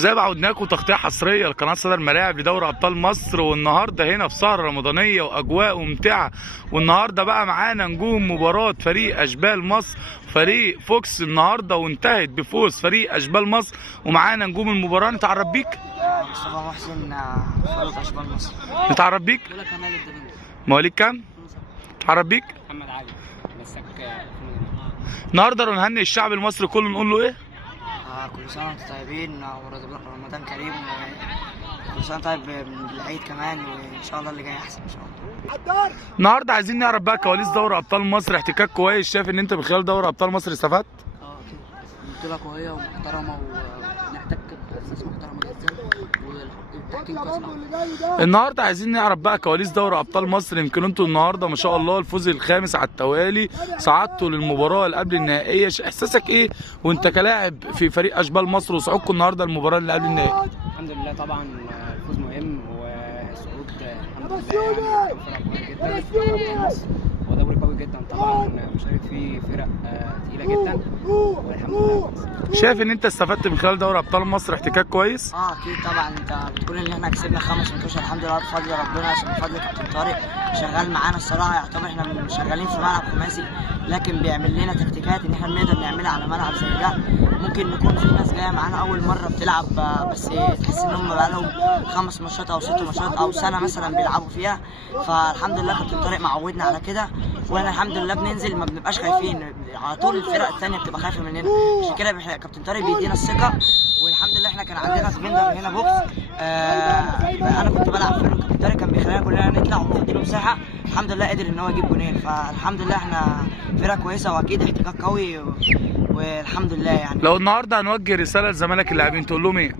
زي ما عودناكم تغطيه حصريه لقناه صدى الملاعب لدوري ابطال مصر، والنهارده هنا في سهره رمضانيه واجواء ممتعه. والنهارده بقى معانا نجوم مباراه فريق اشبال مصر فريق فوكس النهارده، وانتهت بفوز فريق اشبال مصر. ومعانا نجوم المباراه. نتعرف بيك؟ مصطفى محسن، فريق اشبال مصر. نتعرف بيك؟ مواليد كام؟ نتعرف بيك؟ محمد علي مساك. النهارده نهنئ الشعب المصري كله، نقول له ايه؟ كل سنه وانتم طيبين، ورمضان كريم، وكل سنه طيب بالعيد كمان، وان شاء الله اللي جاي احسن ان شاء الله. النهارده عايزين نعرف بقى كواليس دوري ابطال مصر. احتكاك كويس، شايف ان انت من خلال دوري ابطال مصر استفدت؟ اكيد بطوله قويه ومحترمه، ونحتاج اساس محترمه جدا، والتحكيم كويس. النهارده عايزين نعرف بقى كواليس دوري ابطال مصر. يمكن انتوا النهارده ما شاء الله الفوز الخامس على التوالي، صعدتوا للمباراه اللي قبل النهائيه. احساسك ايه وانت كلاعب في فريق اشبال مصر وصعودكم النهارده المباراه اللي قبل النهائي؟ الحمد لله طبعا الفوز مهم، والصعود الحمد لله يعني فرق قوية جدا. ودوري قوي جدا طبعا، مشارك فيه فرق تقيله جدا، والحمد لله. شايف ان انت استفدت من خلال دوري ابطال مصر احتكاك كويس؟ اكيد طبعا. انت بتقول ان احنا كسبنا 5 ماتشات الحمد لله بفضل ربنا، عشان بفضل كابتن طارق شغال معانا الصراحه. يعتبر احنا شغالين في ملعب خماسي، لكن بيعمل لنا تكتيكات ان احنا بنقدر نعملها على ملعب زي ده. ممكن نكون في ناس جايه معانا اول مره بتلعب، بس تحس ان هم بقالهم 5 ماتشات او 6 ماتشات او سنه مثلا بيلعبوا فيها. فالحمد لله كابتن طارق معودنا على كده، واحنا الحمد لله بننزل ما بنبقاش خايفين على طول. الفرق الثانيه بتبقى خايفه مننا، عشان كده كابتن طارق بيدينا الثقه. والحمد لله احنا كان عندنا سبندر هنا بوكس، انا كنت بلعب فيه، كابتن طارق كان بيخلينا كلنا نطلع ونفضيله مساحه. الحمد لله قدر ان هو يجيب جونين. فالحمد لله احنا فرقه كويسه، واكيد احتكاك قوي، والحمد لله يعني. لو النهارده هنوجه رساله لزمالك اللاعبين تقول لهم ايه؟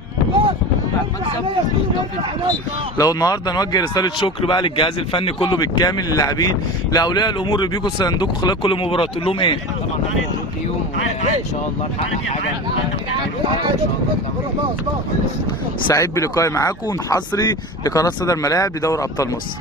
لو النهارده نوجه رساله شكر بقى للجهاز الفني كله بالكامل، للاعبين، لاولياء الامور اللي بيجوا يساندوكوا خلال كل مباراه، تقول لهم ايه؟ طبعا مبروك ليهم، وان شاء الله نحقق حاجه ان شاء الله. سعيد بلقائي معاكم حصري لقناه صدى الملاعب لدوري ابطال مصر.